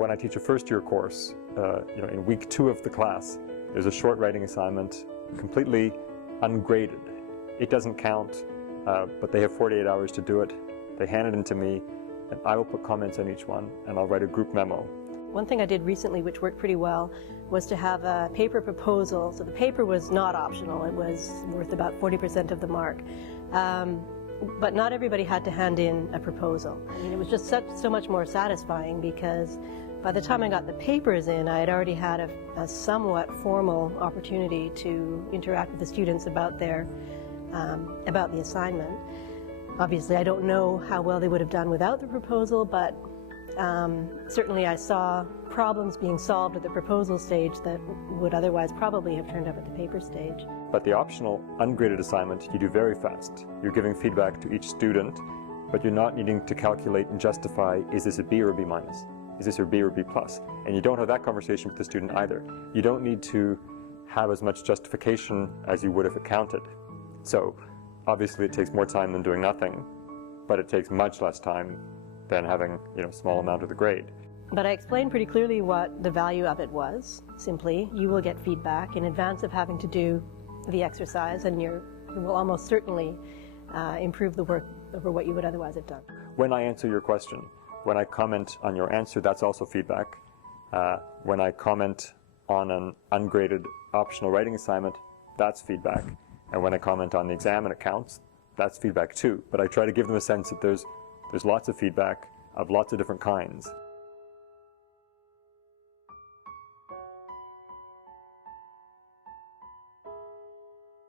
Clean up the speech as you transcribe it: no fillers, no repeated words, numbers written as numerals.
When I teach a first-year course, in week 2 of the class, there's a short writing assignment, completely ungraded. It doesn't count, but they have 48 hours to do it. They hand it in to me, and I will put comments on each one, and I'll write a group memo. One thing I did recently, which worked pretty well, was to have a paper proposal. So the paper was not optional. It was worth about 40% of the mark. But not everybody had to hand in a proposal. I mean, it was just so much more satisfying because by the time I got the papers in, I had already had a somewhat formal opportunity to interact with the students about the assignment. Obviously, I don't know how well they would have done without the proposal, but certainly I saw problems being solved at the proposal stage that would otherwise probably have turned up at the paper stage. But the optional ungraded assignment you do very fast. You're giving feedback to each student, but you're not needing to calculate and justify, is this a B or a B minus? Is this a B or a B plus? And you don't have that conversation with the student either. You don't need to have as much justification as you would if it counted. So obviously it takes more time than doing nothing, but it takes much less time than having a small amount of the grade. But I explained pretty clearly what the value of it was. Simply, you will get feedback in advance of having to do the exercise, and you will almost certainly improve the work over what you would otherwise have done. When I answer your question, when I comment on your answer, that's also feedback. When I comment on an ungraded optional writing assignment, that's feedback. And when I comment on the exam and it counts, that's feedback too. But I try to give them a sense that there's lots of feedback of lots of different kinds.